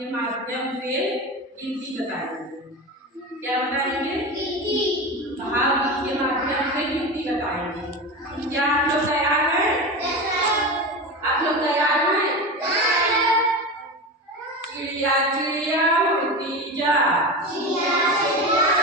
के माध्यम से गिनती बताएंगे। क्या बताएंगे? गिनती। भाव के माध्यम से गिनती बताएंगे। क्या आप लोग तैयार हैं? आप लोग तैयार हैं? चिड़िया चिड़िया उड़ती जा, चिड़िया चिड़िया